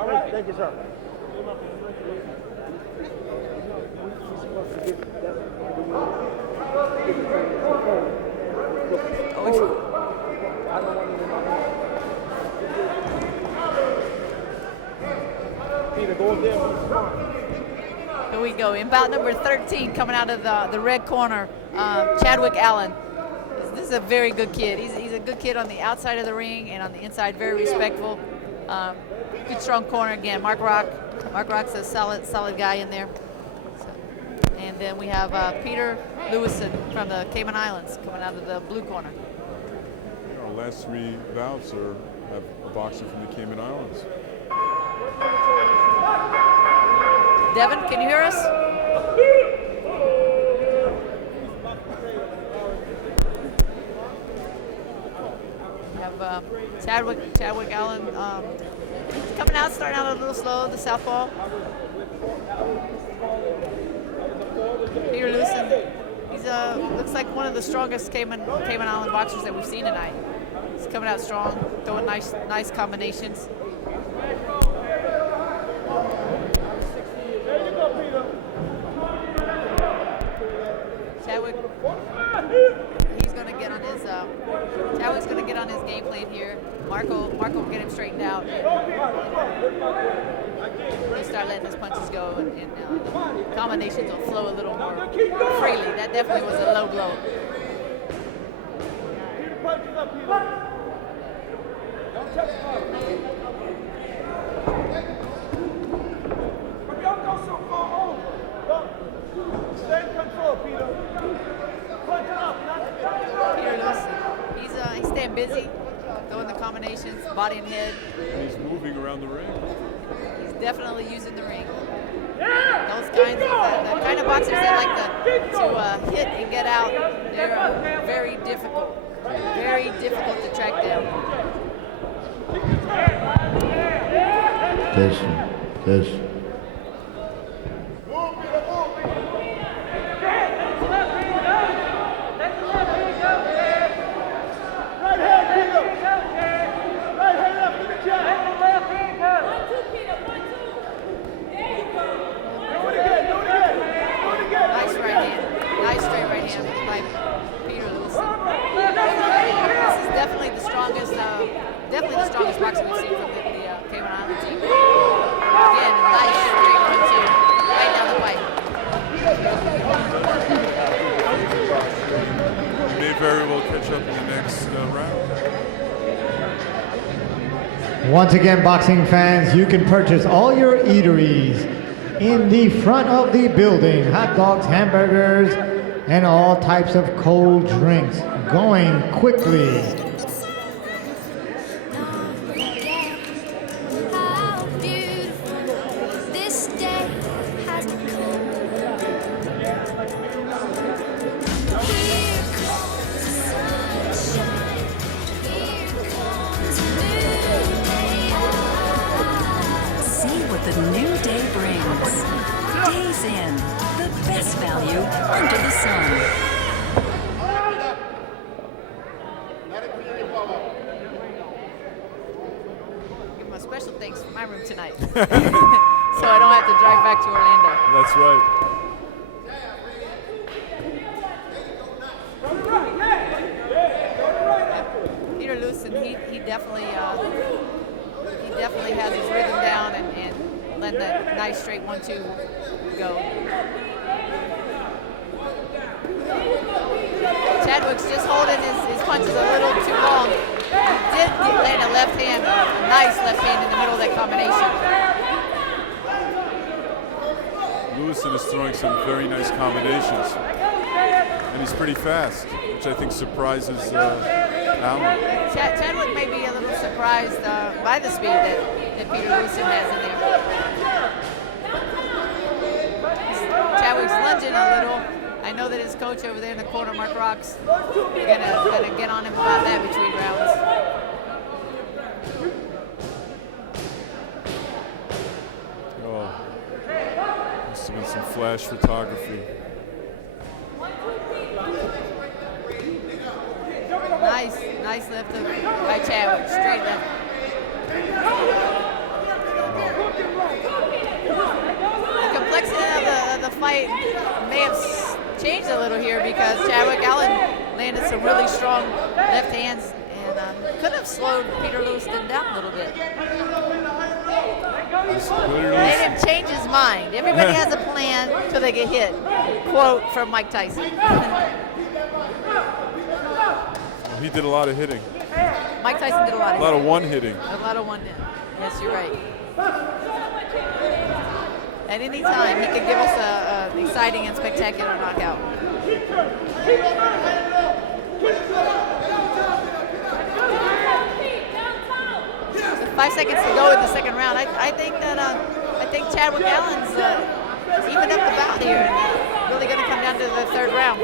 All right. Thank you, sir. Here we go. Inbound number 13 coming out of the red corner, Chadwick Allen. This is a very good kid. He's a good kid on the outside of the ring and on the inside, very respectful. Good strong corner again. Mark Rock's a solid guy in there. So, and then we have Peter Lewison from the Cayman Islands coming out of the blue corner. Our last 3 bouts have a boxer from the Cayman Islands. Devin, can you hear us? We have Chadwick Allen coming out, starting out a little slow, the southpaw. Peter Lewison, he's looks like one of the strongest Cayman Island boxers that we've seen tonight. He's coming out strong, throwing nice combinations. Chadwick's going to get on his game plan here. Marco will get him straightened out. He'll start letting his punches go, and combinations will flow a little more freely. That definitely was a low blow. Peter Lewison, he's staying busy, throwing the combinations, body and head. He's moving around the ring. He's definitely using the ring. Those kinds of the kind of boxers that like to hit and get out, they're very difficult to track down. This. Definitely the strongest boxer we've seen from the Cayman Island team. Again, nice straight 1-2, right down the pipe. May very well catch up in the next round. Once again, boxing fans, you can purchase all your eateries in the front of the building. Hot dogs, hamburgers, and all types of cold drinks. Going quickly. That's right. Peter Lewison, he definitely has his rhythm down and letting that nice straight 1-2 go. Chadwick's just holding his punches a little too long. Did land a left hand, a nice left hand in the middle of that combination. Lewison is throwing some very nice combinations, and he's pretty fast, which I think surprises Allen. Chadwick may be a little surprised by the speed that Peter Lewison has in there. Chadwick's lunging a little. I know that his coach over there in the corner, Mark Rock's, gonna get on him about that between rounds. Been some flash photography. Nice left hook by Chadwick, straight left. fight may have changed a little here because Chadwick Allen landed some really strong left hands and could have slowed Peter Lewison down a little bit. Made him change his mind. Everybody has a plan until they get hit. Quote from Mike Tyson. He did a lot of hitting. Mike Tyson did a lot of hitting. One hitting. A lot of one hitting. Yes, you're right. At any time, he could give us an exciting and spectacular knockout. 5 seconds to go in the second round. I think Chadwick Allen's even up the bout here. Really going to come down to the third round.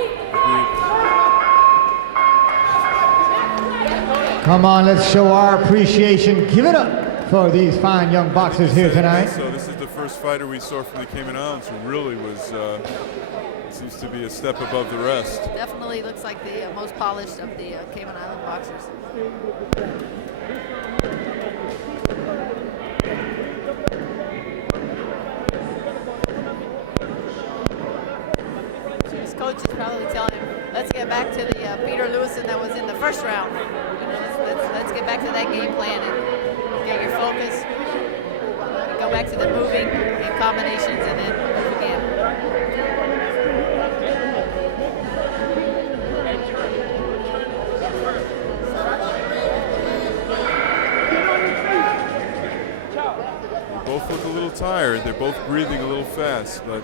Come on, let's show our appreciation. Give it up for these fine young boxers here tonight. So this is the first fighter we saw from the Cayman Islands who really was, seems to be a step above the rest. Definitely looks like the most polished of the Cayman Island boxers. His coach is probably telling him, let's get back to the Peter Lewison that was in the first round. Let's get back to that game plan and get your focus. Go back to the moving and combinations and then move again. Both look a little tired. They're both breathing a little fast, but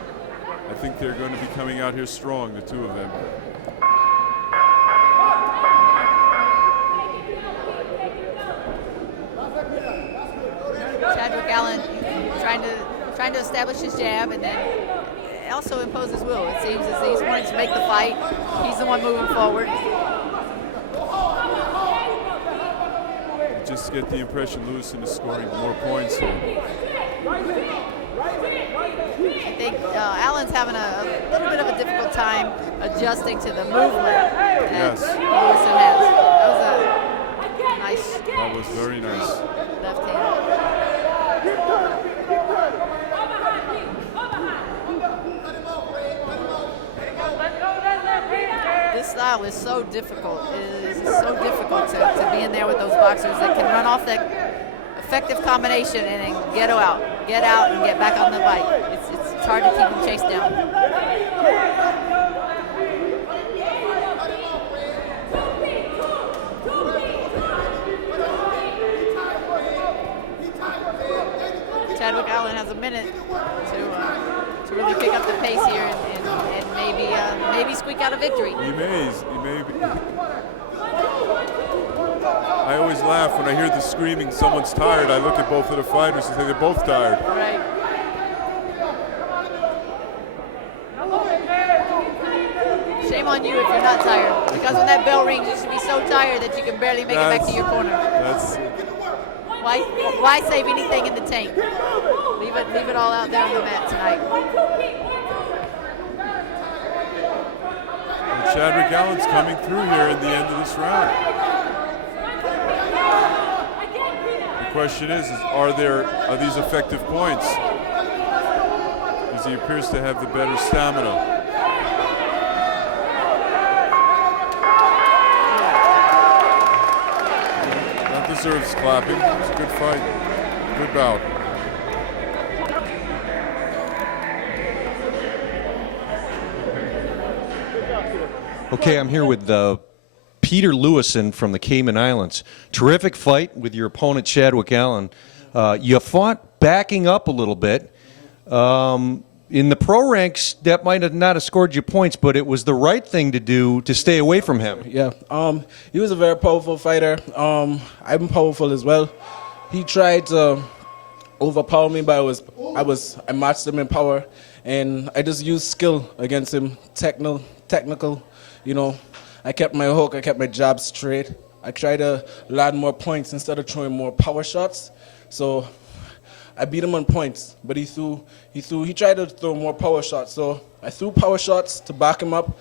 I think they're going to be coming out here strong, the two of them. Chadwick Allen trying to establish his jab and then also impose his will. It seems as he's wanting to make the fight. He's the one moving forward. Just get the impression Lewison is scoring more points here. I think Allen's having a little bit of a difficult time adjusting to the movement that Lewison has. That was very nice. Left hand. This style is so difficult. It is so difficult to be in there with those boxers that can run off that effective combination and then get out and get back on the bike. It's hard to keep them chased down. Chadwick Allen has a minute to really pick up the pace here and maybe squeak out a victory. He may be. I always laugh when I hear the screaming, someone's tired. I look at both of the fighters and say they're both tired. Right. Shame on you if you're not tired. Because when that bell rings, you should be so tired that you can barely make it back to your corner. Why save anything in the tank? Leave it all out there on the mat tonight. And Chadwick Allen's coming through here in the end of this round. The question is are these effective points? Because he appears to have the better stamina. That deserves clapping. It's a good fight. Good bout. Okay, I'm here with Peter Lewison from the Cayman Islands. Terrific fight with your opponent, Chadwick Allen. You fought backing up a little bit. In the pro ranks, that might have not have scored you points, but it was the right thing to do to stay away from him. Yeah, he was a very powerful fighter. I'm powerful as well. He tried to overpower me, but I matched him in power, and I just used skill against him, technical. You know, I kept my hook, I kept my jab straight. I tried to land more points instead of throwing more power shots. So I beat him on points, but he tried to throw more power shots. So I threw power shots to back him up,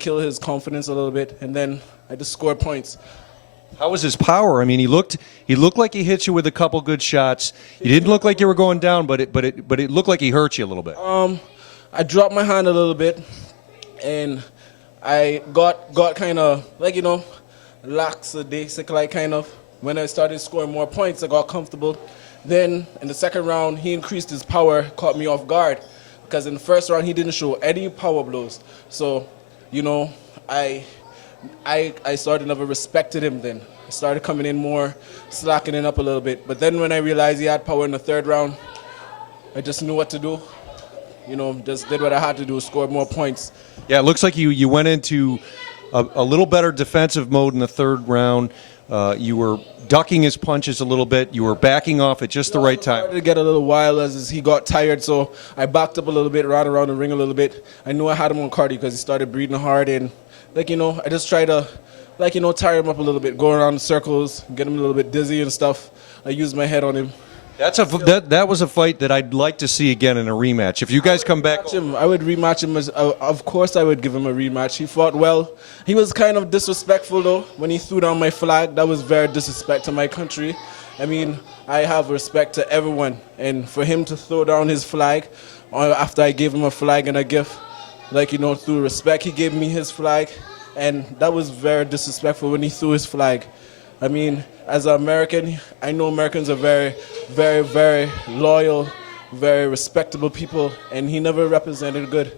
kill his confidence a little bit, and then I just scored points. How was his power? I mean, he looked like he hit you with a couple good shots. You didn't look like you were going down, but it looked like he hurt you a little bit. I dropped my hand a little bit, and I got kind of like, lackadaisic, like kind of. When I started scoring more points, I got comfortable. Then in the second round, he increased his power, caught me off guard, because in the first round he didn't show any power blows. So, I started never respected him then. I started coming in more, slackening up a little bit. But then when I realized he had power in the third round, I just knew what to do. Just did what I had to do, scored more points. Yeah, it looks like you went into a little better defensive mode in the third round. You were ducking his punches a little bit. You were backing off at just the right time. Started to get a little wild as he got tired, so I backed up a little bit, ran around the ring a little bit. I knew I had him on cardio because he started breathing hard, and I just tried to, tire him up a little bit, go around in circles, get him a little bit dizzy and stuff. I used my head on him. That was a fight that I'd like to see again in a rematch. If you guys come back, I would rematch him. Of course, I would give him a rematch. He fought well. He was kind of disrespectful though when he threw down my flag. That was very disrespect to my country. I mean, I have respect to everyone, and for him to throw down his flag after I gave him a flag and a gift, through respect, he gave me his flag, and that was very disrespectful when he threw his flag. I mean, as an American, I know Americans are very, very, very loyal, very respectable people, and he never represented good.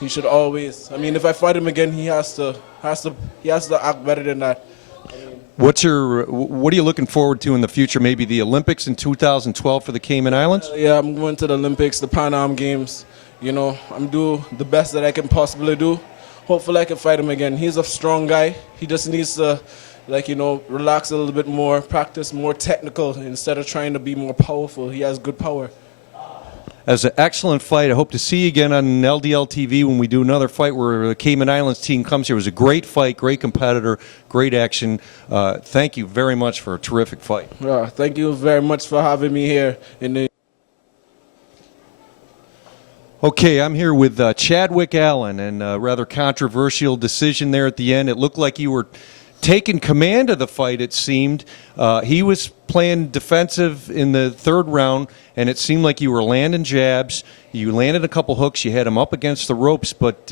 He should always. I mean, if I fight him again, he has to act better than that. what are you looking forward to in the future? Maybe the Olympics in 2012 for the Cayman Islands? Yeah, I'm going to the Olympics, the Pan Am Games. I'm doing the best that I can possibly do. Hopefully I can fight him again. He's a strong guy. He just needs to relax a little bit more, practice more technical instead of trying to be more powerful. He has good power. As an excellent fight. I hope to see you again on LDLTV when we do another fight where the Cayman Islands team comes here. It was a great fight, great competitor, great action. Thank you very much for a terrific fight. Thank you very much for having me here. Okay, I'm here with Chadwick Allen, and a rather controversial decision there at the end. It looked like you were taking command of the fight, it seemed. He was playing defensive in the third round, and it seemed like you were landing jabs. You landed a couple hooks. You had him up against the ropes, but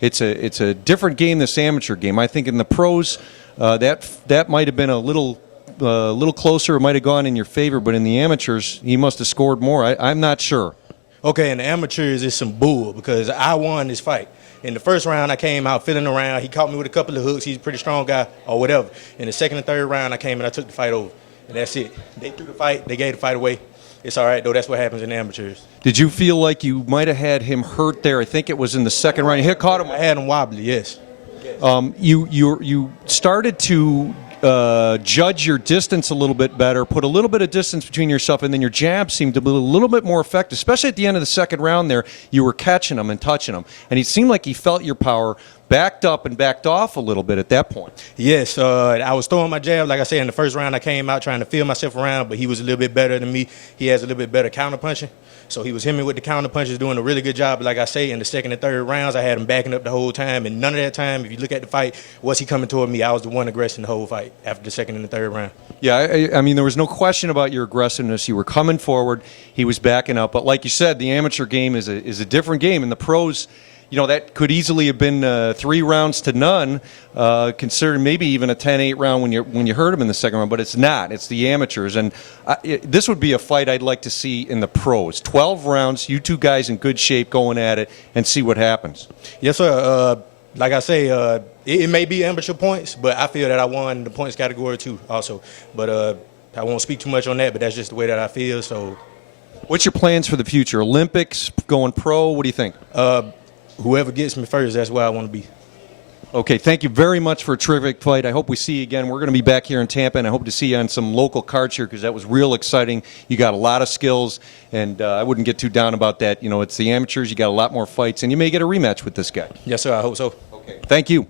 it's a different game, this amateur game. I think in the pros, that might have been a little closer. It might have gone in your favor, but in the amateurs, he must have scored more. I'm not sure. Okay, in the amateurs, it's some bull because I won this fight. In the first round, I came out feeling around. He caught me with a couple of hooks. He's a pretty strong guy or whatever. In the second and third round, I came and I took the fight over. And that's it. They threw the fight. They gave the fight away. It's all right, though. That's what happens in the amateurs. Did you feel like you might have had him hurt there? I think it was in the second round. You caught him. I had him wobbly, yes. You started to judge your distance a little bit better, put a little bit of distance between yourself, and then your jab seemed to be a little bit more effective, especially at the end of the second round there. You were catching him and touching him, and it seemed like he felt your power, backed up and backed off a little bit at that point. Yes, I was throwing my jab. Like I said, in the first round, I came out trying to feel myself around, but he was a little bit better than me. He has a little bit better counter punching. So he was hitting me with the counter punches, doing a really good job. But like I say, in the second and third rounds, I had him backing up the whole time. And none of that time, if you look at the fight, was he coming toward me. I was the one aggressing the whole fight after the second and the third round. Yeah, I mean, there was no question about your aggressiveness. You were coming forward. He was backing up. But like you said, the amateur game is a different game. And the pros, that could easily have been 3 rounds to none, considering maybe even a 10-8 round when you hurt him in the second round. But it's not. It's the amateurs. And this would be a fight I'd like to see in the pros. 12 rounds, you two guys in good shape going at it, and see what happens. Yes, sir. Like I say, it may be amateur points, but I feel that I won the points category too also. But I won't speak too much on that, but that's just the way that I feel. So, what's your plans for the future? Olympics, going pro? What do you think? Whoever gets me first, that's where I want to be. Okay, thank you very much for a terrific fight. I hope we see you again. We're going to be back here in Tampa, and I hope to see you on some local cards here because that was real exciting. You got a lot of skills, and I wouldn't get too down about that. It's the amateurs. You got a lot more fights, and you may get a rematch with this guy. Yes, sir. I hope so. Okay, thank you.